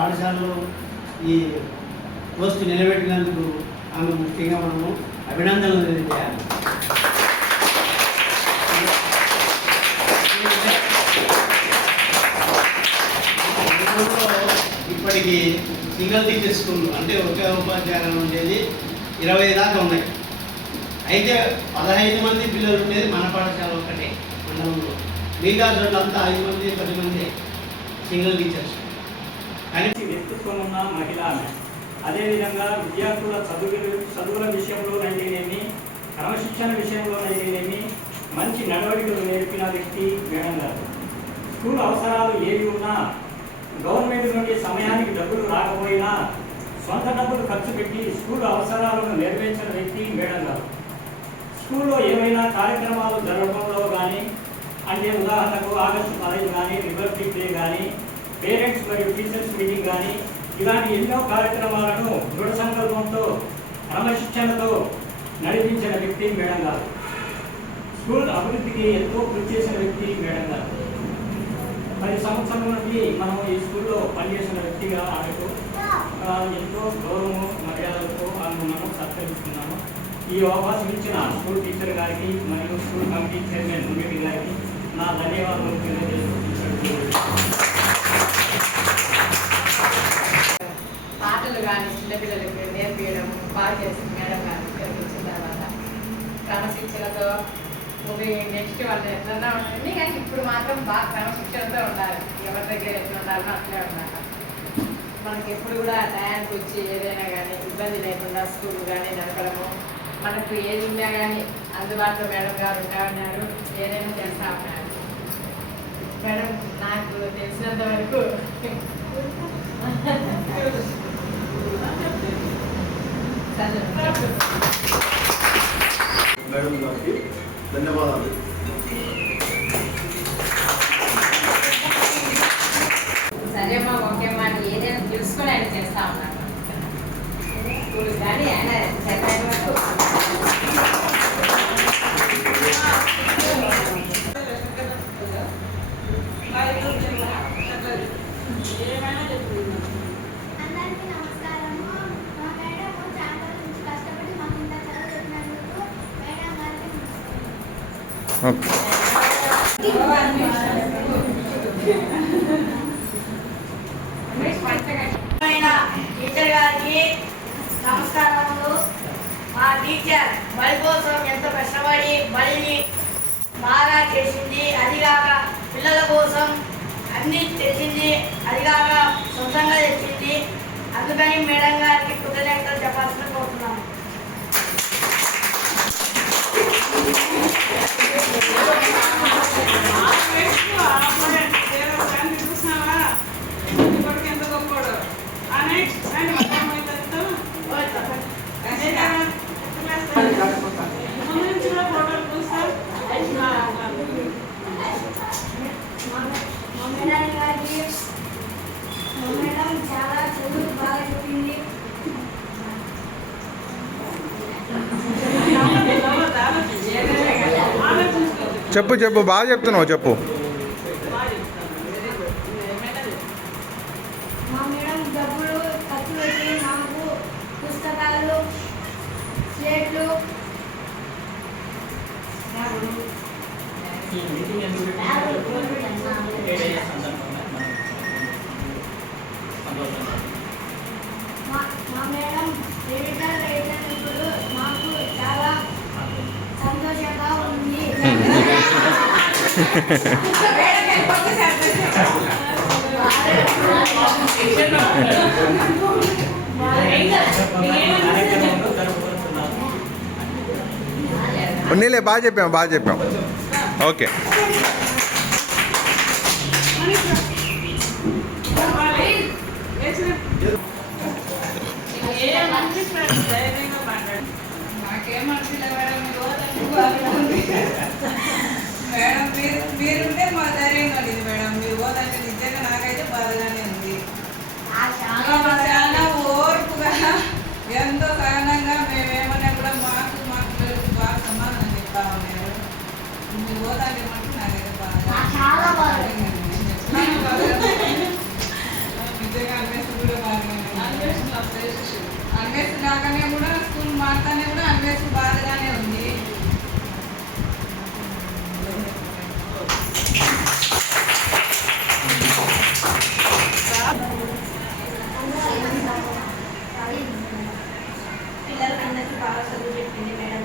పాఠశాలలో ఈ పోస్టు నిలబెట్టినందుకు ఆమె ముఖ్యంగా మనము అభినందనలు తెలియజేయాలి. ఇప్పటికి సింగిల్ టీచర్ స్కూల్ అంటే ఒకే ఉపాధ్యాయులు ఉండేది 20 దాకా ఉన్నాయి. అయితే 15 మంది పిల్లలు ఉండేది మన పాఠశాల ఒక్కటే మండలంలో. మిగతా చోట్లంతా 5 మంది 10 మంది సింగిల్ టీచర్స్. కానీ వ్యక్తిత్వం ఉన్న మహిళ ఆమె. అదేవిధంగా విద్యార్థుల చదువుల విషయంలోనైతేనేమి, క్రమశిక్షణ విషయంలోనైతేనేమి మంచి నడవడికలు నేర్పిన వ్యక్తి మేడం గారు. స్కూల్ అవసరాలు ఏవి ఉన్నా గవర్నమెంట్ నుండి సమయానికి డబ్బులు రాకపోయినా సొంత డబ్బులు ఖర్చు పెట్టి స్కూల్ అవసరాలను నెరవేర్చిన వ్యక్తి మేడం గారు. స్కూల్లో ఏమైనా కార్యక్రమాలు జరగడంలో కానీ, అంటే ఉదాహరణకు ఆగస్టు 15 కానీ, రిపబ్లిక్ డే కానీ, పేరెంట్స్ మరియు టీచర్స్ మీటింగ్ కానీ, ఇలాంటి ఎన్నో కార్యక్రమాలను దృఢ సంకల్పంతో క్రమశిక్షణతో నడిపించిన వ్యక్తి మేడం గారు. స్కూల్ అభివృద్ధికి ఎంతో కృషి చేసిన వ్యక్తి మేడం గారు. 10 సంవత్సరాల నుండి మనం ఈ స్కూల్లో పనిచేసిన వ్యక్తిగా ఆమెకు ఎంతో గౌరవము మర్యాదలతో ఆమెను మనం సత్కరిస్తున్నాము. ఈ అవకాశం ఇచ్చిన స్కూల్ టీచర్ గారికి మరియు స్కూల్ కమిటీ చైర్మన్ మునిటి గారికి నా ధన్యవాదాలు తెలియజేస్తున్నాను. పాటలు కానీ చిన్నపిల్లలకి నేర్పించడం బాగా చేసింది మేడం గారు. నేర్పించిన తర్వాత క్రమశిక్షణతో నెక్స్ట్ వాళ్ళు ఎట్లన్నా ఉండండి, కానీ ఇప్పుడు మాత్రం బాగా క్రమశిక్షణతో ఉండాలి. ఎవరి దగ్గర ఎట్లా ఉండాలో అట్లే ఉండాలి. మనకి ఎప్పుడు కూడా టయానికి వచ్చి ఏదైనా కానీ ఇబ్బంది లేకుండా స్కూల్ కానీ నడపడము, మనకు ఏది ఉన్నా కానీ అందుబాటులో మేడం గారు ఉంటా ఉన్నారు, ఏదైనా చేస్తూ ఉన్నారు. మేడం నాకు తెలిసినంత వరకు మేడం గారికి ధన్యవాదాలు. సరేమ్మా, ఓకే అమ్మా, ఏదైనా తెలుసుకొని ఆయన చేస్తా ఉన్నాను. స్కూల్ కానీ ఆయన చెప్పిన వరకు టీచర్ గారికి నమస్కారములు. మా టీచర్ బడి కోసం ఎంతో కష్టపడి బడిని బాగా చేసింది. అదిగాక పిల్లల కోసం అన్నీ తెచ్చింది, అదిగాక సొంతంగా తెచ్చింది. అందుకని మేడం గారికి కృతజ్ఞతలు చెప్పాల్సిన కోరుతున్నాము. చాలా చదువు బాగా చెప్పింది. చెప్పు చెప్పు, బాగా చెప్తున్నావు, చెప్పు. మా మేడం డబ్బులు ఖర్చు పెట్టి నాకు పుస్తకాలు, స్లేట్లు, మా మేడం ఎడిటర్ అయినప్పుడు మాకు చాలా సంతోషంగా ఉంది. ఉన్నీలే, బాగా చెప్పాం. ఓకే. మేడం మీరుంటే మా ధైర్యంగా ఉంది మేడం. మీరు పోదంటే నిజంగా నాకైతే బాధగానే ఉంది. చాలా ఓర్పుగా ఎంతో సహనంగా మేమేమన్నా కూడా మాకు బాగా సమాధానం చెప్తాము. మీరు పోదంటే మటుకు నాకైతే బాగా నిజంగా అన్వేషణ కూడా బాగానే అన్వేషణ లాగానే కూడా స్కూల్ మారుతానే కూడా అన్వేషణ బాగానే ఉంది. పిల్లలందరికీ బాగా చదువు చెప్పింది మేడం.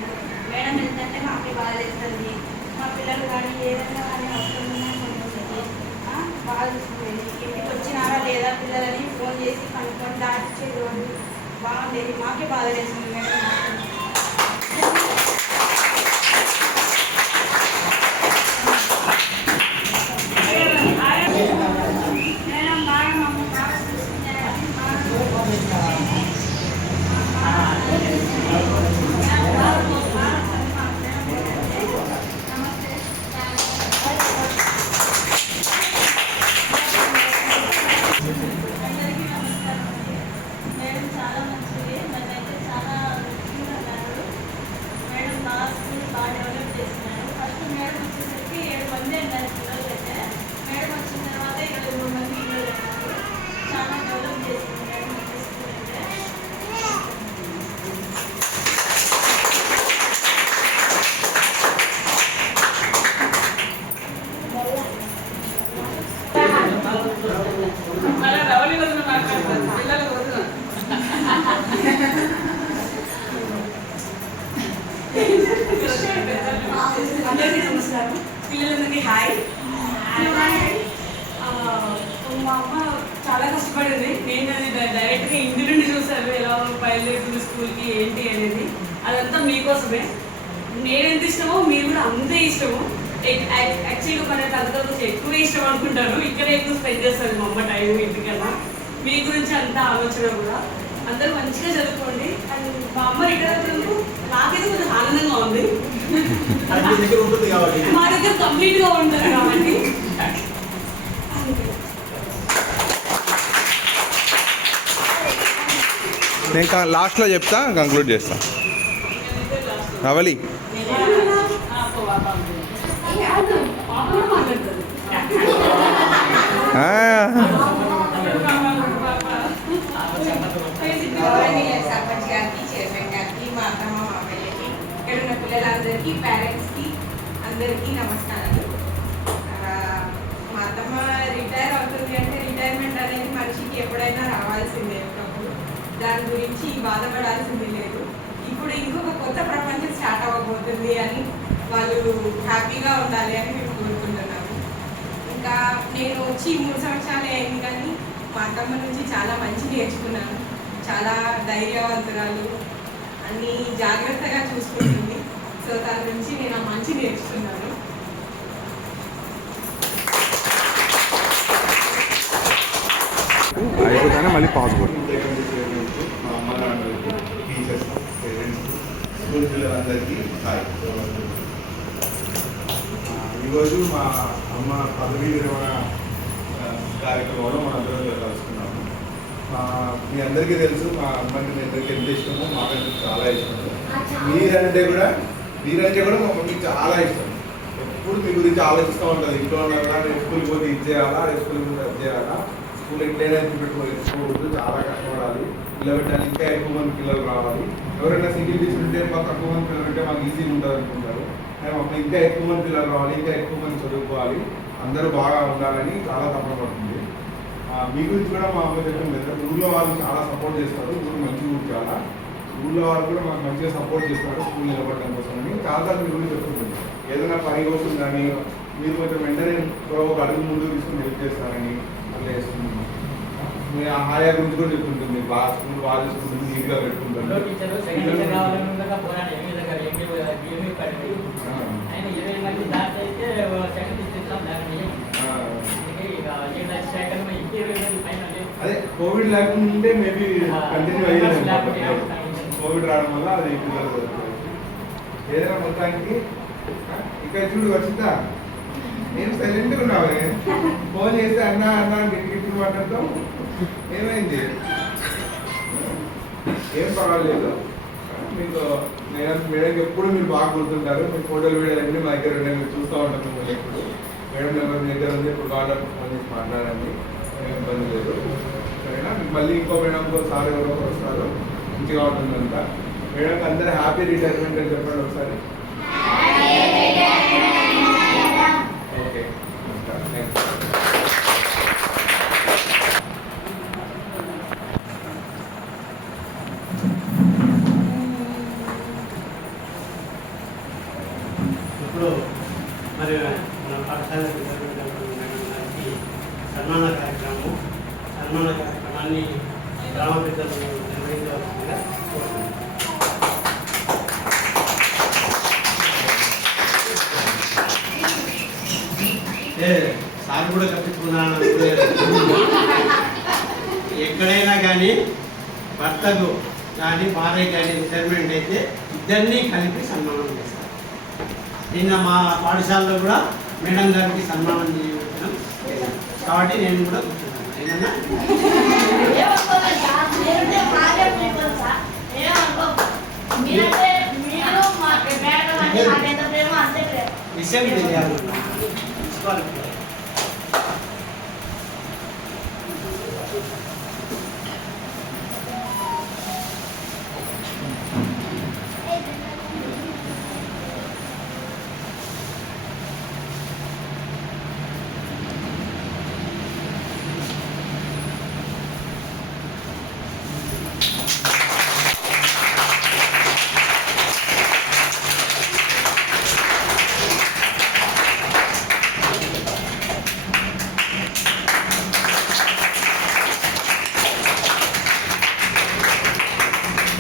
మేడం ఏంటంటే మాకు బాగా చేస్తుంది. మా పిల్లలు కానీ ఏదైనా కానీ అవసరం ఉన్నా కొంచెం బాగా చూసుకునేది. ఇంటికి వచ్చినారా లేదా పిల్లలని ఫోన్ చేసి కనుక్కొని దాటిచ్చేది రోజు బాగుండేది. మాకే బాగా చేస్తుంది మేడం. మేడం బాగా మమ్మల్ని బాగా చూసుకునేది. అందరికీ నమస్కారం అండి. మేడం చాలా మంచిది. నన్నైతే చాలా మెచ్చుకున్నారు. మేడం బాగా స్కూల్ బాగా డెవలప్ చేస్తున్నారు. ఫస్ట్ మేడం వచ్చేసరికి 7 మంది అన్నారు పిల్లలు అయితే. మేడం వచ్చిన తర్వాత 23 మంది పిల్లలు అన్నారు. చాలా డెవలప్ చేసింది మేడం వచ్చే స్కూల్ అయితే. మళ్ళీ రవలి వదిన మాట్లాడతారు పిల్లల వదిన. అందరికీ నమస్కారం. పిల్లలందరికీ హాయ్. మా అమ్మ చాలా కష్టపడింది. నేను అది డైరెక్ట్గా ఇంటి నుండి చూసాను ఎలా బయలుదేరుతుంది స్కూల్కి ఏంటి అనేది. అదంతా మీకోసమే. నేను ఎంత ఇష్టమో మీరు కూడా అంతే ఇష్టము. యాక్చువల్గా మన తల్లిదండ్రులు ఎక్కువ ఇష్టం అనుకుంటాను. ఇక్కడ ఎక్కువ స్పెండ్ చేస్తాను మా అమ్మ టైం ఇంటికన్నా. మీ గురించి అంత ఆలోచన కూడా. అందరూ మంచిగా చదువుకోండి. అండ్ మా అమ్మ రిటైర్ అయినందుకు నాకైతే కొంచెం ఆనందంగా ఉంది. ఉంటుంది కాబట్టి మా దగ్గర కంప్లీట్గా ఉంటుంది కాబట్టి. నేను లాస్ట్లో చెప్తా, కంక్లూడ్ చేస్తా. రవలి గౌరవనీయ సర్పంచ్ గారికి, చైర్మన్ గారికి, మా అత్తమ్మ మామయ్యకి, ఇక్కడ ఉన్న పిల్లలందరికీ, పేరెంట్స్కి అందరికీ నమస్కారాలు. మా అత్తమ్మ రిటైర్ అవుతుంది అంటే రిటైర్మెంట్ అనేది మనిషికి ఎప్పుడైనా రావాల్సిందే. ఒకప్పుడు దాని గురించి బాధపడాల్సింది లేదు. ఇప్పుడు ఇంకొక కొత్త ప్రపంచం స్టార్ట్ అవ్వబోతుంది అని వాళ్ళు హ్యాపీగా ఉండాలి అని మేము కోరుకుంటున్నాము. ఇంకా నేను వచ్చి 3 సంవత్సరాలే అయింది కానీ మా అత్తమ్మ నుంచి చాలా మంచి నేర్చుకున్నాను. చాలా ధైర్యవంతురాలు, అన్నీ జాగ్రత్తగా చూసుకుంటుంది. సో దాని నుంచి నేను ఆ మంచి నేర్చుకున్నాను. అయిపోతానే మళ్ళీ పాస్పోర్ట్. మా అమ్మ నాన్నలకి, టీచర్స్, పేరెంట్స్, స్కూల్ పిల్లలందరికీ హాయ్. ఈరోజు మా అమ్మ పదవీ విరమణ కార్యక్రమంలో మనందరం కలుసుకున్నాము. మీ అందరికీ తెలుసు మా అమ్మకి మీ అందరికీ ఎంత ఇష్టమో మాకంటే చాలా ఇష్టం. మీరంటే కూడా మా మమ్మీకి చాలా ఇష్టం. ఎప్పుడు మీ గురించి ఆలోచిస్తూ ఉంటుంది. ఇంట్లో ఉన్నారా, రేపు స్కూల్కి పోతే ఇది చేయాలా, రేపు స్కూల్కి పోతే అది చేయాలా, స్కూల్ ఎట్లయినా పెట్టుకోవాలి, ఎత్తుకోవద్దు, చాలా కష్టపడాలి, పిల్లబెట్టాలి, ఇంకా ఎక్కువ మంది పిల్లలు రావాలి. ఎవరైనా సింగిల్ టీచర్ ఉంటే మాకు తక్కువ మంది పిల్లలు ఉంటే మాకు ఈజీగా ఉంటుంది అనుకుంటారు. కానీ మాకు ఇంకా ఎక్కువ మంది పిల్లలు రావాలి, ఇంకా ఎక్కువ మంది చదువుకోవాలి, అందరూ బాగా ఉండాలని చాలా తపన పడుతుంది. మీ గురించి కూడా మా అమ్మ చెప్పింది కదా, ఊళ్ళో వాళ్ళు చాలా సపోర్ట్ చేస్తారు. ఊరు మంచి ఊరు చాలా. ఊళ్ళో వాళ్ళు కూడా మాకు మంచిగా సపోర్ట్ చేస్తారు స్కూల్ నిలబడడం కోసం అని. చాలా మీ గురించి చెప్తుంది. ఏదైనా పని కోసం కానీ మీరు కొంచెం వెంటనే ఒక అడుగు ముందుకు తీసుకుని హెల్ప్ చేస్తారని అట్లా చేస్తుంది. మీ ఆయా గురించి కూడా చెప్తుంటుంది. బాగా స్కూల్ బాగా చూసుకుంటుంది, నీట్గా పెట్టుకుంటుంది. అదే కోవిడ్ లేకుంటే మేబీ కంటిన్యూ అయ్యేది. కోవిడ్ రావడం వల్ల అది పిల్లలు ఏదైనా మొత్తానికి. ఇక్కడ చూడు వచ్చిందా, నేను సైలెంట్గా ఉన్నావే. ఫోన్ చేస్తే అన్నా అన్నా గిట్టి మాట్లాడతాం. ఏమైంది? ఏం పర్వాలేదు. మీకు మేడం ఎప్పుడు మీరు బాగా గుర్తుంటారు. మీ ఫోటోలు వీడియోలు అన్నీ మా దగ్గర ఉన్నాయి, మీరు చూస్తూ ఉంటాం మిమ్మల్ని ఎప్పుడు. మేడం నెంబర్ మీ దగ్గర ఉంది, ఇప్పుడు కావాలంటే ఫోన్ చేసి మాట్లాడండి, ఏం ఇబ్బంది లేదు. సరేనా? మళ్ళీ ఇంకో మేడం సార్ ఎవరో వస్తారు, మంచిగా ఉంటుందంతా. మేడం అందరూ హ్యాపీ రిటైర్మెంట్ అని చెప్పండి ఒకసారి. ఓకే, నమస్కారం. Thank you. ఇప్పుడు మరి మన పాఠశాల మేడం గారికి సన్మాన కార్యక్రమాన్ని గ్రామ పెద్దలు నిర్వహించవలసిందిగా కోరుతున్నాను. సార్ కూడా కప్పించుకున్నాను. ఎక్కడైనా కానీ భర్తకు కానీ భార్య కానీ రిటైర్మెంట్ అయితే ఇద్దరినీ కలిపి సన్మానం చేస్తారు. నిన్న మా పాఠశాలలో కూడా మేడం గారికి సన్మానం చేయవచ్చున్నాం కాబట్టి నేను కూడా కూర్చున్నాను. ఏమన్నా విషయం తెలియాలి.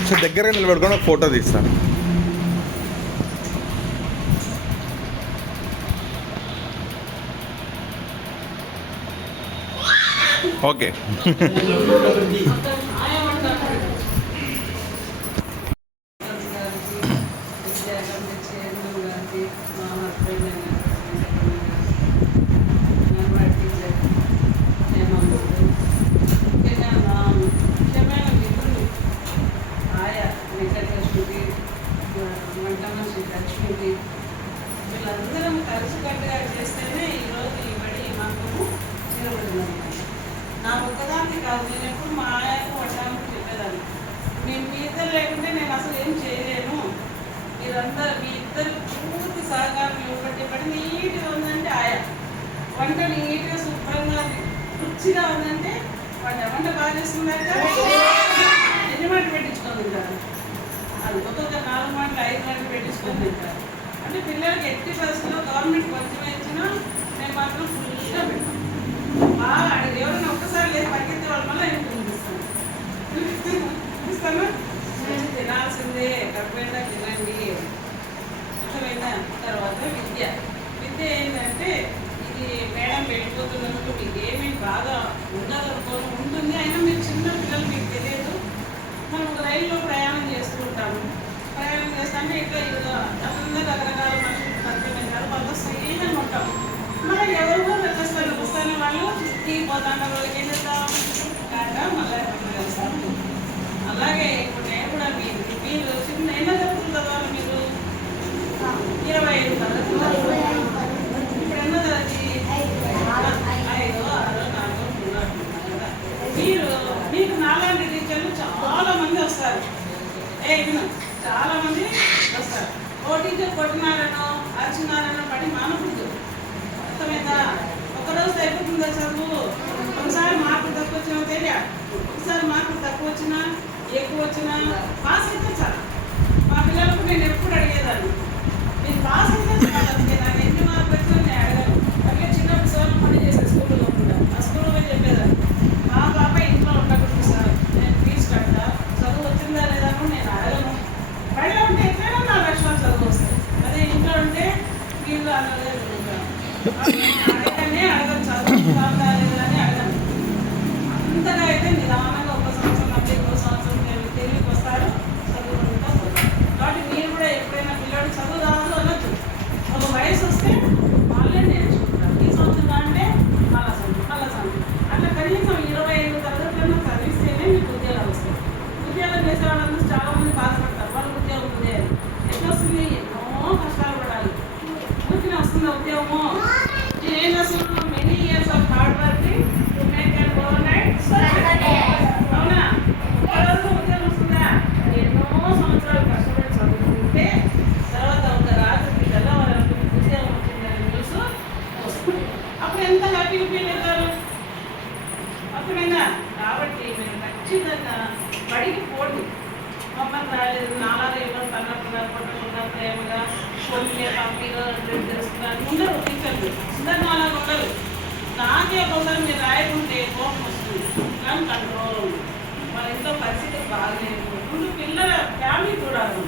సో దగ్గర నిలబెట్టుకొని ఒక ఫోటో తీస్తాను. ఓకే. వీళ్ళందరం కలిసికట్టుగా చేస్తేనే ఈరోజు ఈ బడి మాకు నిలబడిందన్నమాట. నా ఒక్కదానికి కాదు, నేను ఎప్పుడు మా ఆయనకు వడ్డానికి చెప్పేదాన్ని, మీ ఇద్దరు లేకుంటే నేను అసలు ఏం చేయలేను, మీరందరూ మీ ఇద్దరు పూర్తి సహకారం ఇవ్వబట్టి బడి నీట్గా ఉందంటే ఆయా, వంట నీట్గా శుభ్రంగా రుచిగా ఉందంటే వంట బాగా చేస్తుందంటే ఎన్ని మాటలు పెట్టించుకొని తింటారు, అది ఒక్కొక్క 4 మాటలు 5 మాటలు పెట్టించుకొని తింటారు. అంటే పిల్లలకి ఎట్టి పరిస్థితుల్లో గవర్నమెంట్ కొంచెం ఇచ్చినా మేము మాత్రం ఫుల్గా పెట్టాం. బాగా అడిగి ఎవరైనా ఒక్కసారి లేదు పరిగెత్తే వాళ్ళ వల్ల నేను చూపిస్తాను తినాల్సిందే, కడుపుండా తినండి. అర్థమైందా? తర్వాత విద్య ఏంటంటే ఇది మేడం వెళ్ళిపోతున్నప్పుడు మీకు ఏమేమి బాగా ఉండదనుకోని ఉంటుంది. అయినా మీరు చిన్న పిల్లలు మీకు తెలియదు. మనం రైల్లో ప్రయాణం చేస్తూ ఉంటాము. ప్రయాణం చేస్తాంటే ఇట్లా అందరూ రకరకాల మనుషులు పరిచయం అవుతారు, వాళ్ళతో స్నేహంగా ఉంటాం. మనం ఎవరికో వస్తానే వాళ్ళు దిగిపోతాను, వాళ్ళకి ఏం చేస్తాం కాక మళ్ళీ వెళ్తాం. అలాగే ఇప్పుడు నేను కూడా మీరు చిన్న ఎన్నో తరగతులు చదవాలి, మీరు 25 తరగతులు. ఇప్పుడు ఎన్నో తరగతి 5, 6, 4, 3 కదా. మీకు నాలాంటి టీచర్లు చాలా మంది వస్తారు. చాలా మంది వస్తారు. ఓ టీచర్ కొట్టినారనో అరిచినారనో పడి మానకూడదు. అర్థమైందా? ఒకరోజు అయిపోతుందా చదువు? ఒకసారి మార్కులు తక్కువ వచ్చినా తెలియాలి, ఒకసారి మార్కులు తక్కువ వచ్చినా ఎక్కువ వచ్చినా పాస్ అయితే చాలు. మా పిల్లలకు నేను ఎప్పుడు అడిగేదాన్ని, మీరు పాస్ అయితే చాలు, అంతే. నాకు ఎన్ని మార్కులు వచ్చినా నేను అడగాను. అట్లా చిన్నప్పుడు సార్ పని చేసే స్కూల్లో కూడా ఆ స్కూల్లో పోయి చెప్పేదాన్ని, మా పాప ఇంట్లో ఉండకూడదు సార్, నేను ఫీజు కడతా, చదువు వచ్చిందా లేదా నేను అడగను. బయట ఉంటే ఎట్లయినా 4 లక్షలు చదువు వస్తాయి. అదే ఇంట్లో ఉంటే వీళ్ళు అన్నదే అడగనే అడగదు, చదువు కాదా లేదని అడగను. అంతగా అయితే నిదానంగా 1 సంవత్సరం అంటే 2 సంవత్సరం తెలివికి వస్తారు, చదువుకుంటా పోతారు. కాబట్టి మీరు కూడా ఎప్పుడైనా పిల్లడు చదువు రాదు అనొచ్చు. ఒక వయసు వస్తే వాళ్ళే నేర్చుకుంటారు. ఈ సంవత్సరం అంటే మళ్ళా సంవత్సరం అట్లా కనీసం 25 తరగతులను చదివిస్తేనే మీకు ఉద్యోగాలు వస్తాయి. ఉద్యోగం చేసే వాళ్ళందరూ చాలా మంది బాధపడతారు, వాళ్ళకి ఉద్యోగం ఉదయాలు ఎట్లా వస్తుంది, ఎన్నో కష్టాలు పడాలి. ఊరికే వస్తుందా ఉద్యోగము? నేను పట్టుకుంటా ప్రేమగా కొలిగే పంపిగా డ్రెస్ చేస్తున్నారు ఉండరు టీచర్లు అందరినీ అలా ఉండరు. నాకే ఒకసారి మీరు రాయకుంటే కోపం వస్తుంది కానీ కంట్రోల్ ఉంది. వాళ్ళ ఇంట్లో పరిస్థితులు బాగలేదు. ముందు పిల్లల ఫ్యామిలీ చూడాలి.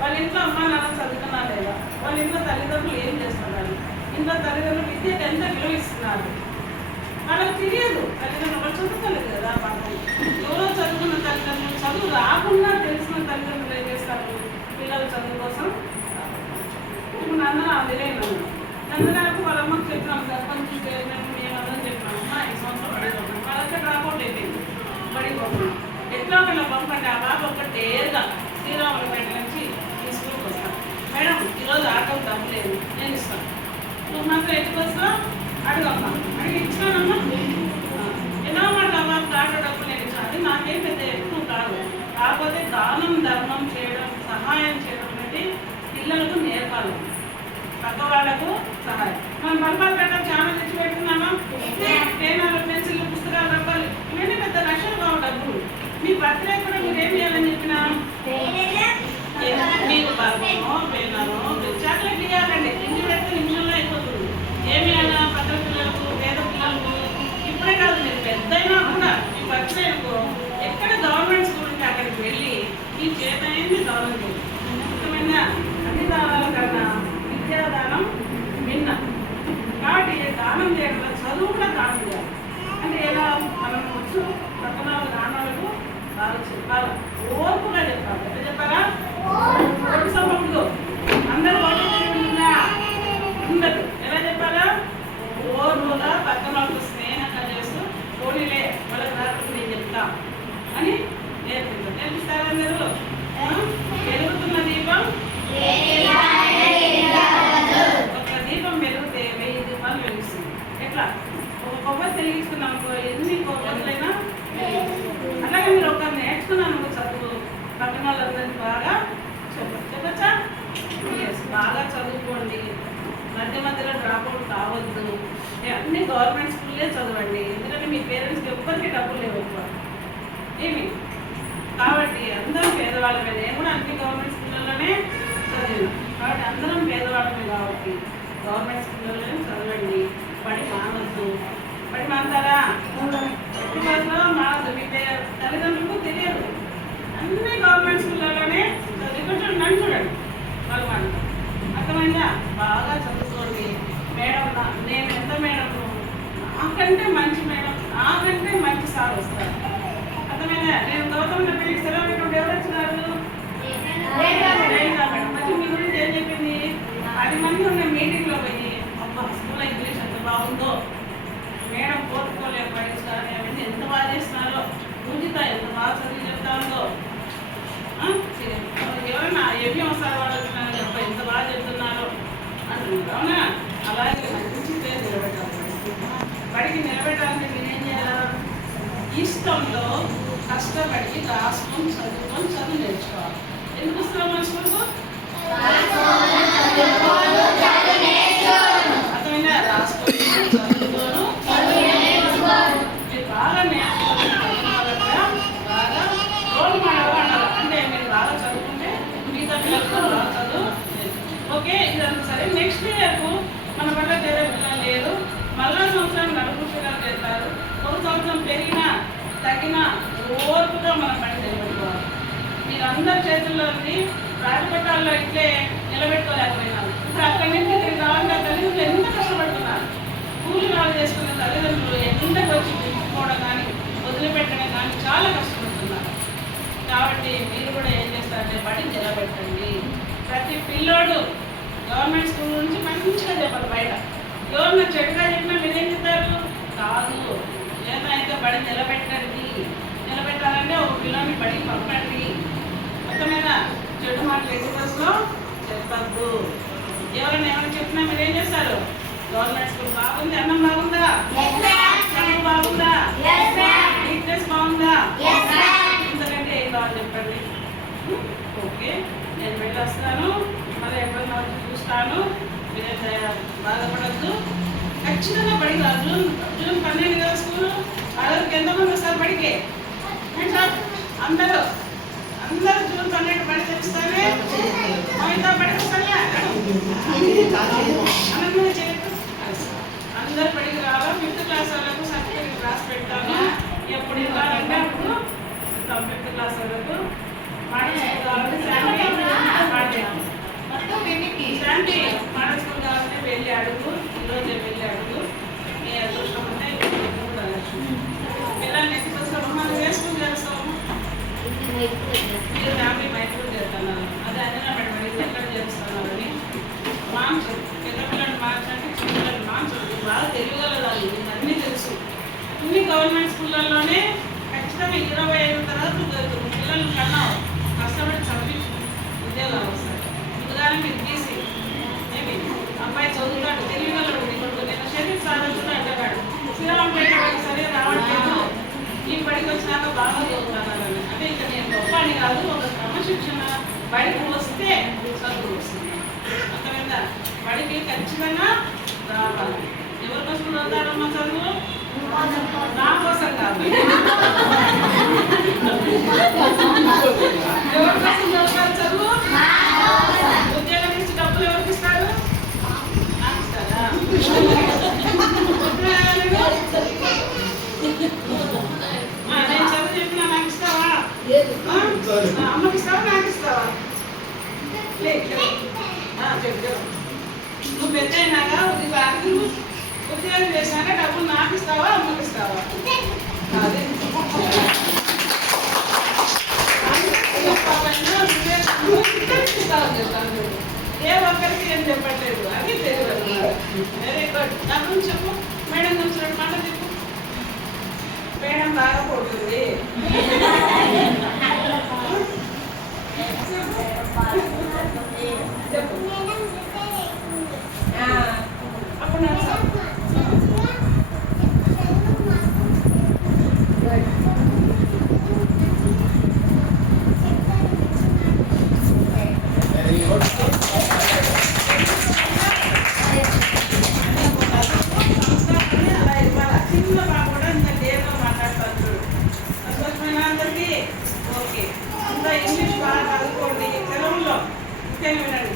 వాళ్ళ ఇంట్లో అమ్మా నాన్న చదువుతున్నారు లేదా, వాళ్ళ ఇంట్లో తల్లిదండ్రులు ఏం చేస్తున్నారు, ఇంట్లో తల్లిదండ్రులు విద్యకు ఎంత విలువ ఇస్తున్నారు వాళ్ళకి తెలియదు. తల్లిదండ్రులు చదువుకోలేదు కదా పాపం. ఎవరో చదువుకున్న తల్లిదండ్రులు చదువు రాకుండా తెలిసిన తల్లిదండ్రులు ఏం చేస్తారు పిల్లల చదువు కోసం. ఇప్పుడు నన్ను అదిలేను నందగారికి వాళ్ళ అమ్మకి చెప్పినాం సర్పంచ్ మేమందరం చెప్పినాం అమ్మా ఈ సంవత్సరం పడిపోతున్నాం. వాళ్ళంతా డ్రాప్అవుట్ అయిపోయింది పడిపోతున్నాం. ఎట్లా ఒకళ్ళ పంపండి ఆ బాబు ఒకటేరుగా శ్రీరాములపేట నుంచి ఈ స్కూల్కి వస్తాను. మేడం ఈరోజు ఆటో డబ్బులేదు నేను ఇస్తాను, నువ్వు మాత్రం ఎట్టుకు వస్తావు అడుగమ్మా అడిగి ఇచ్చానమ్మా. ఎలా మాట బాబు ఆటో డబ్బులు నేను ఇచ్చాను. అది నాకేం పెద్ద ఎక్కువ కాదు. కాకపోతే దానం ధర్మం చేయడం సహాయం చేయడం అనేది పిల్లలకు నేర్పాలి. పక్క వాళ్ళకు సహాయం. మనం బలపాలు పెట్టడం చాలా తెచ్చి పెట్టుకున్నామా, పేనాలు పెన్సిల్ పుస్తకాలు రబ్బాలు ఇవన్నీ పెద్ద లక్షలు కావు డబ్బులు. మీ బర్త్డే కూడా మీరేం చేయాలని చెప్పినా మీకు బల్బమో పేనాలో చాక్లెట్ ఇవ్వాలండి. ఇంటి పెడితే నిమిషంలో అయిపోతుంది. ఏమి అయినా పక్కన పిల్లలకు పేద పిల్లలకు ఇప్పుడే కాదు మీరు పెద్దయినా కూడా మీ బర్త్డే అనుకో ఎక్కడ గవర్నమెంట్ స్కూల్ ఉంటే అక్కడికి వెళ్ళి మీ చేత అయింది దానం చేయాలి. ముఖ్యమైన అన్ని దానాల కన్నా విద్యాదానం మిన్న. కాబట్టి దానం చేయడం చదువు కూడా దానం చేయాలి. అంటే ఎలా మనం వచ్చు పక్కన నాన్నలకు బాగా చెప్పాలి, ఓర్పుగా చెప్పాలి. ఎట్లా చెప్పాలా ఓటు సభకుడు అందరూ ఓటు ఉంటుందా ఉండదు. ఎలా చెప్పాలా ఓర్పుగా పక్కన వాళ్ళకు స్నేహంగా చేస్తూ పోనీలే వాళ్ళకి రాకుండా నేను చెప్తా అని నేర్పిస్తారు. నేర్పిస్తారా అందరూ? వెలుగుతున్న దీపం ఒక దీపం వెలిగితే 1000 దీపాలు వెలుగుతుంది. ఎట్లా ఒక కొబ్బరి వెలిగించుకున్నాం ఎన్ని కొబ్బరిలైనా అలాగే మీరు ఒక నేర్చుకున్నాను చదువు పక్కన వాళ్ళందరినీ బాగా చెప్పచ్చా బాగా చదువుకోండి. మధ్య మధ్యలో డ్రాప్అవుట్ కావద్దు. అన్ని గవర్నమెంట్ స్కూల్లే చదవండి. ఎందుకంటే మీ పేరెంట్స్కి ఎవ్వరికి డబ్బులు లేవు ఎక్కువ ఏమి. కాబట్టి అందరం పేదవాళ్ళమే. నేను కూడా అన్ని గవర్నమెంట్ స్కూళ్ళలోనే చదివాను. కాబట్టి అందరం పేదవాళ్ళమే కాబట్టి గవర్నమెంట్ స్కూళ్ళలోనే చదవండి. పడి మానవద్దు. పడి మాంటారా ఎప్పుడు మానద్దు. మీ తల్లిదండ్రులకు తెలియదు. అన్ని గవర్నమెంట్ స్కూళ్ళలోనే చదువుకుంటారు. నన్ను చూడండి వాళ్ళు మాట్లాడు అర్థమైందా. బాగా చదువుకోండి. మేడం నేను ఎంత మేడం నాకంటే మంచి మేడం నాకంటే మంచి సార్ వస్తారు. అర్థమైందా. నేను గౌతమ్ పెళ్లికి సెలవు పెట్టుకుంటే ఎవరు వచ్చినారు మేడం. మంచి మీ గురించి ఏం చెప్పింది 10 మంది ఉన్న మీటింగ్లో పోయి అబ్బా స్కూల్లో ఇంగ్లీష్ ఎంత బాగుందో మేడం కోరుకోలేకపోయి సార్ అవన్నీ ఎంత బాగా చేస్తున్నారో పూజిత ఎంత బాగా చదివి చెప్తా ఉందో ఎవరైనా ఏమీ వస్తారు వాళ్ళు వచ్చినారో చెప్ప ఎంత బాగా చెప్తున్నారో అంటున్నారు. అవునా. అలాగే మంచి పేరు నిలబెట్టాలి. బడికి నిలబెట్టాలంటే నేనేం చేయాలి ఇష్టంలో కష్టపడి రాసుకొని చదువు నేర్చుకోవాలి. ఎందుకు వస్తున్నాం మన స్కూల్కు అర్థమైనా రాసుకొని చదువుకోను మీరు బాగా నేర్చుకోవాలి. బాగా రోల్ మోడల్గా ఉండాలి. అంటే మీరు బాగా చదువుకుంటే మిగతా పిల్లలతో బాగా చదువు. ఓకే ఇదంతా సరే. నెక్స్ట్ ఇయర్కు మన వల్ల వేరే పిల్లలు లేరు. మళ్ళా సంవత్సరం 4 పిల్లలు చేస్తారు. ఒక సంవత్సరం పెరిగినా తగ్గినా ఓర్పుగా మనం పని నిలబెట్టుకోవాలి. మీరు అందరి చేతుల్లో రాజపట్టాల్లో ఇట్లే నిలబెట్టుకోలేకపోయినారు. ఇప్పుడు అక్కడి నుంచి ఇక్కడికి రావాలంటే తల్లిదండ్రులు ఎంత కష్టపడుతున్నారు. కూలి వాళ్ళు చేసుకునే తల్లిదండ్రులు ఎంతకు వచ్చి పిలుచుకోవడం కానీ వదిలిపెట్టడం కానీ చాలా కష్టపడుతున్నారు. కాబట్టి మీరు కూడా ఏం చేస్తారంటే బడి నిలబెట్టండి. ప్రతి పిల్లోడు గవర్నమెంట్ స్కూల్ నుంచి మంచిగా చెప్పాలి. బయట ఎవరన్నా చెడుగా చెప్పినా మీరేం చెప్తారు కాదు లేదా అయితే బడి నిలబెట్టండి. నిలబెట్టాలంటే ఒక పిల్లని బడికి పంపండి. అర్థమైనా చెడు మాటలు ఎగ్జిబిట్స్లో చెప్పద్దు. ఎవరైనా ఏమైనా చెప్పినా మీరు ఏం చేస్తారు గవర్నమెంట్ స్కూల్ బాగుంది అన్నం బాగుందా చదువు బాగుందా నీట్నెస్ బాగుందా ఎందుకంటే ఏం కావాలి చెప్పండి. ఓకే నేను వెళ్ళి వస్తాను. మళ్ళీ ఎప్పుడైనా చూస్తాను. మీరే బాధపడద్దు. ఖచ్చితంగా బడికి రాదు. జూన్ 12 కదా స్కూలు. ఆ రోజుకి ఎంతమంది వస్తారు బడికి? అందరూ అందరూ జూన్ 12 బడి తెప్పిస్తానే మహిళా బడికి వస్తానే అనంతరం చేయకు అందరు బడికి రావాలి 5th క్లాస్ వాళ్ళకు సర్టిఫికేట్ రాసి పెట్టాను ఎప్పుడు ఇవ్వాలంటే అప్పుడు 5th క్లాస్ వాళ్ళకు మోడల్ స్కూల్ కావాలంటే శాంతి మోడల్ స్కూల్ కావాలంటే వెళ్ళి అడుగు ఈరోజే వెళ్ళి అడుగు నీ అదృష్టం ఉంటే కూడా పిల్లల్ని ఎత్తి వస్తాము మనం వేసుకుని చేస్తాము మీరు ఫ్యామిలీ మైక్రో చేస్తున్నారు అదే అంజనా మేడం అడిగితే ఎక్కడ చేస్తున్నారని మాంసం పెద్ద పిల్లలు మార్చంటే చిన్న పిల్లలు మాంసం బాగా తెలియగలదాలి అన్నీ తెలుసు అన్ని గవర్నమెంట్ స్కూళ్ళల్లోనే ఖచ్చితంగా 25 తరగతులు జరుగుతుంది పిల్లలు కన్నా కష్టపడి చదివించు ఉద్యోగాలు వస్తాయి ముందుగానే మీరు తీసి ఏమి అబ్బాయి చదువుతాడు తెలియగలడు ఇప్పుడు నేను శరీర సాధించుకుంటూ అంటాడు శ్రీరామపేట సరే రావట్లేదు ఈ బడికి వచ్చినాక బాగా చదువుతానని అంటే ఇంకా నేను గొప్ప అని కాదు ఒక క్రమశిక్షణ బడికి వస్తే చదువు వస్తుంది అర్థమైందా బడికి ఖచ్చితంగా రావాలి ఎవరి కోసం చదువుతారమ్మా చదువు నా కోసం కాదు ఎవరి కోసం చదువుతారు చదువు ఉద్యోగం ఇచ్చి డబ్బులు ఎవరికి ఇస్తారు నాకు ఇస్తారా నేను చదువు చెప్పినా నాకు ఇస్తావా అమ్మకి ఇస్తావా నాకు ఇస్తావా చెప్పు నువ్వు పెద్ద అయినాక ఉద్యోగం చేసినాక డబ్బులు నాకు ఇస్తావా అమ్మకి ఇస్తావా అదే ఏ ఒక్కరికి ఏం చెప్పట్లేదు అది తెలియదు వెరీ గుడ్ నా గురించి చెప్పు మేడం గురించి 2 మాటలు చెప్పు మేడం బాగా పోతుంది చెప్పు అప్పుడు నాకు ఇంగ్లీష్ బాగా చదువుకోండి సెలవుల్లో ముఖ్యంగా వినండి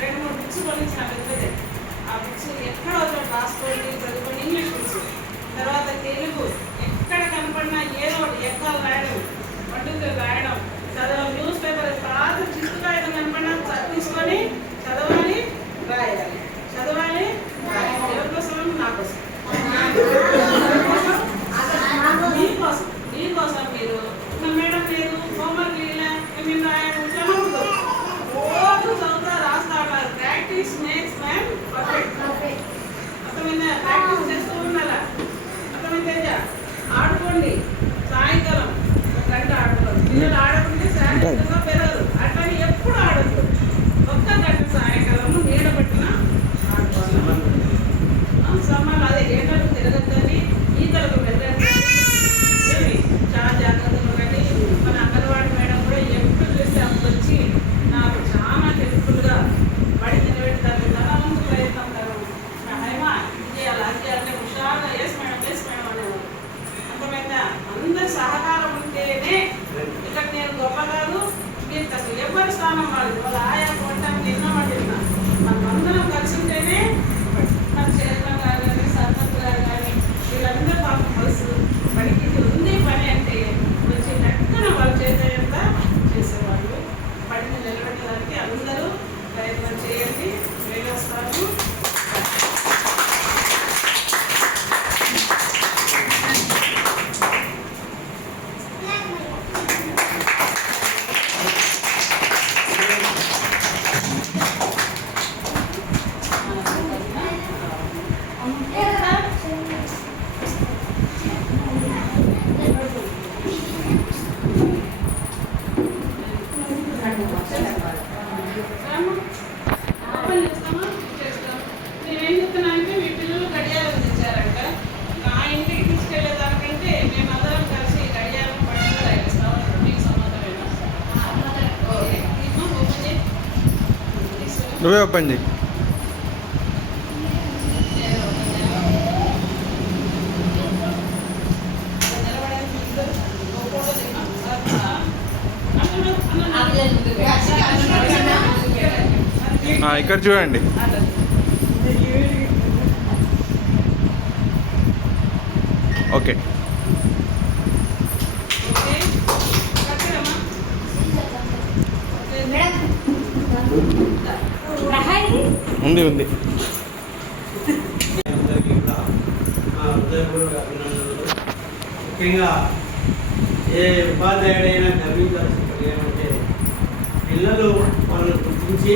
2-3 బుక్స్ కొనిచ్చిన పెద్దదే ఆ బుక్స్ ఎక్కడ రాసుకోండి చదువుకోండి ఇంగ్లీష్ బుక్స్ తర్వాత తెలుగు ఎక్కడ కనపడినా ఏదో ఒకటి ఎక్కలు రాయడం వంటలు రాయడం చదవాలి న్యూస్ పేపర్ పాత చిత్తుగా ఏదో కనపడినా తీసుకొని చదవాలి రాయాలి చదవాలి ఎవరి కోసం నా కోసం మీకోసం మీకోసం మీరు మేడం లేదు హోంవర్క్ మీరు రాయడం చదవదు రోజు చదువుతా రాస్తా ఉన్నారు ప్రాక్టీస్ మేక్స్ మ్యాన్ పర్ఫెక్ట్ అర్థమైందా ప్రాక్టీస్ చేస్తూ ఉండాలా అర్థమైందా ఆడుకోండి సాయంకాలం 1 గంట ఆడుకోండి పిల్లలు ఆడకుంటే శారీరకంగా పెరగదు అట్లని ఎప్పుడు ఆడద్దు 1 గంట సాయంకాలం నీడ పట్టిన ఆడుకోవాలి సమ్మర్లు అదే ఏటలు తిరగద్దని ఈతలకు వెళ్ళండి చాలా జాగ్రత్తలు కానీ మన అంగన్వాడీ మేడం కూడా ఎప్పుడు చూస్తే అప్పుడు వచ్చి నాకు చాలా హెల్ప్ఫుల్గా బడి నిలబెడతారు ధనవంతు ప్రయత్నం నా హైమా ఇది చేయాలి అది చేయాలంటే హుషారుగా వేసి మేడం అనేవారు అర్థమైందా అందరి సహకారం ఉంటేనే ఇక్కడ నేను గొప్ప కాదు మీరు అసలు ఎవరి స్థానం వాళ్ళు వాళ్ళ ఆయా కొట్టానికి ఎన్నో పట్టినా మనమందరం కలిసి ఉంటేనే మన చైర్మన్ గారు కానీ సర్పంచ్ గారు కానీ వీళ్ళందరూ పాపం వయసు బడికి ఉంది పని అంటే వచ్చి లెక్కన వాళ్ళు చేసేంత చేసేవాళ్ళు బడిని నిలబెట్టడానికి అందరూ ప్రయత్నం చేయండి వెళ్ళొస్తాను నేనేం చెప్తున్నానంటే మీ పిల్లలు గడియారం తెచ్చారంట నా ఇంటికి తీసుకెళ్లేదానికంటే మేమందరం కలిసి గడియారం పండుగ రాయిస్తాం మీకు సమాధానం ఓకే నువ్వే ఓపెన్ చేయి నిలబడడానికి ఇక్కడ చూడండి. ఓకే ఉంది ఉంది. అందరికీ కూడా నా హృదయపూర్వక అభినందనలు. ముఖ్యంగా ఏ ఉపాధ్యాయుడైనా గర్వించాల్సింది ఏమంటే పిల్లలు వాళ్ళని గుర్తించి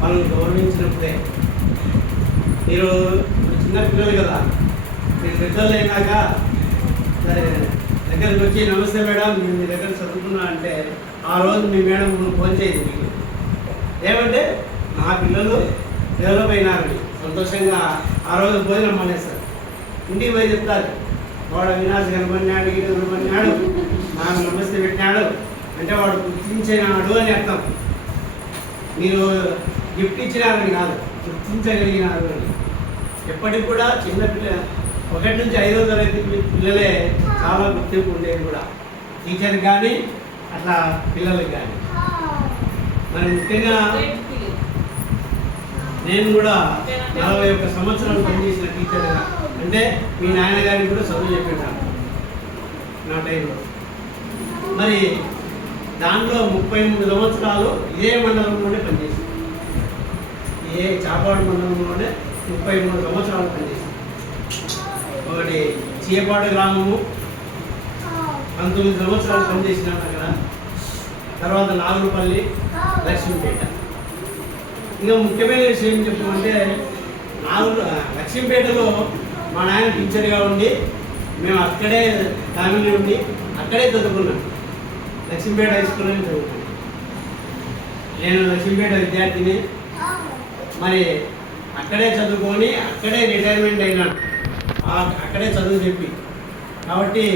వాళ్ళని గౌరవించినప్పుడే. మీరు చిన్న పిల్లలు కదా, మీరు పెద్దలు అయినాక దగ్గరికి వచ్చి నమస్తే మేడం నేను మీ దగ్గర చదువుకున్నా అంటే ఆ రోజు మీ మేడం ఫోన్ చేయదు మీకు. ఏమంటే నా పిల్లలు డెవలప్ అయినారని సంతోషంగా ఆ రోజు భోజనం మానేస్తారు. ఇంటికి పోయి చెప్తారు, వాడు అవినాష్ కనపడినాడు, ఈడు కనపడినాడు, నాకు నమస్తే పెట్టినాడు అంటే వాడు గుర్తించినాడు అని అర్థం. మీరు గిఫ్ట్ ఇచ్చినారని కాదు, గుర్తించగలిగినారు అని. ఎప్పటికి కూడా చిన్న పిల్ల 1 నుంచి 5వ తరగతి పిల్లలే చాలా గుర్తింపు ఉండేది కూడా, టీచర్కి కానీ అట్లా పిల్లలకి కానీ. మరి ముఖ్యంగా నేను కూడా 41 సంవత్సరాలు పనిచేసిన టీచర్గా, అంటే మీ నాయనగారికి కూడా చదువు చెప్పాను నా టైంలో. మరి దాంట్లో 33 సంవత్సరాలు ఇదే మండలంలోనే పనిచేసాను. ఏ చాపాడు మండలంలోనే 33 సంవత్సరాలు పనిచేసాను. ఒకటి చీయపాడు గ్రామము 19 సంవత్సరాలు పనిచేసినాను అక్కడ. తర్వాత నాగులపల్లి, లక్ష్మీపేట. ఇంకా ముఖ్యమైన విషయం ఏం చెప్పమంటే లక్ష్మీపేటలో మా నాయన టీచర్గా ఉండి మేము అక్కడే ఫ్యామిలీ ఉండి అక్కడే చదువుకున్నాం. లక్ష్మీపేట హై స్కూల్లో చదువుకున్నాను. నేను లక్ష్మీపేట విద్యార్థిని. మరి అక్కడే చదువుకొని అక్కడే రిటైర్మెంట్ అయినాను, అక్కడే చదువు చెప్పి. కాబట్టి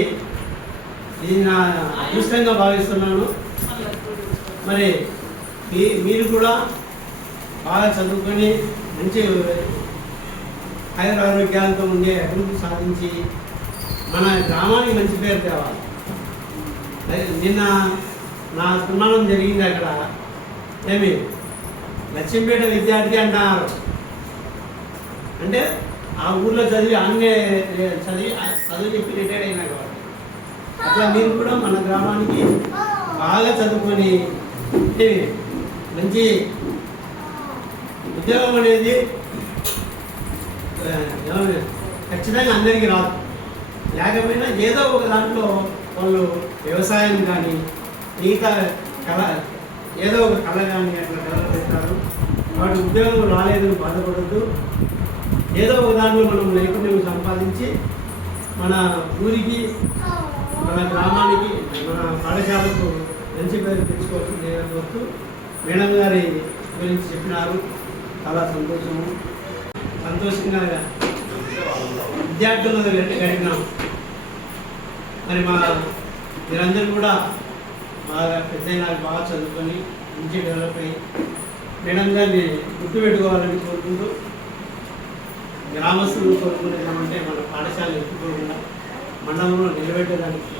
ఇది నా అదృష్టంగా భావిస్తున్నాను. మరి మీరు కూడా బాగా చదువుకొని మంచి ఆరోగ్యాలతో ఉండే అభివృద్ధి సాధించి మన గ్రామానికి మంచి పేరు తేవాలి. నిన్న నా సన్మానం జరిగింది అక్కడ. ఏమి లక్ష్మీపేట విద్యార్థి అంటున్నారు అంటే ఆ ఊర్లో చదివి అన్నే చదువు చెప్పి రిటైర్ అయినా కాబట్టి. అట్లా మీరు కూడా మన గ్రామానికి బాగా చదువుకొని మంచి ఉద్యోగం అనేది ఖచ్చితంగా అందరికీ రాదు. లేకపోయినా ఏదో ఒక దాంట్లో వాళ్ళు వ్యవసాయం కానీ మిగతా కళ ఏదో ఒక కళ కానీ అట్లా డెవలప్ పెడతారు. వాటి ఉద్యోగం రాలేదని బాధపడద్దు. ఏదో ఒక దాంట్లో మనం నైపుణ్యం సంపాదించి మన ఊరికి, మన గ్రామానికి, మన పాఠశాలకు మంచి పేరు తెచ్చుకోవచ్చు. నేను కోరుతూ మేడం గారి గురించి చెప్పినారు, చాలా సంతోషంగా విద్యార్థులతో గడిపినాం. మరి మీరందరూ కూడా బాగా పెద్దయినా బాగా చదువుకొని మంచి డెవలప్ అయ్యి మేడం గారిని గుర్తుపెట్టుకోవాలని కోరుకుంటూ, గ్రామస్తులు కోరుకుంటున్నామంటే మన పాఠశాల ఎత్తుకోకుండా మండలంలో నిలబెట్టడానికి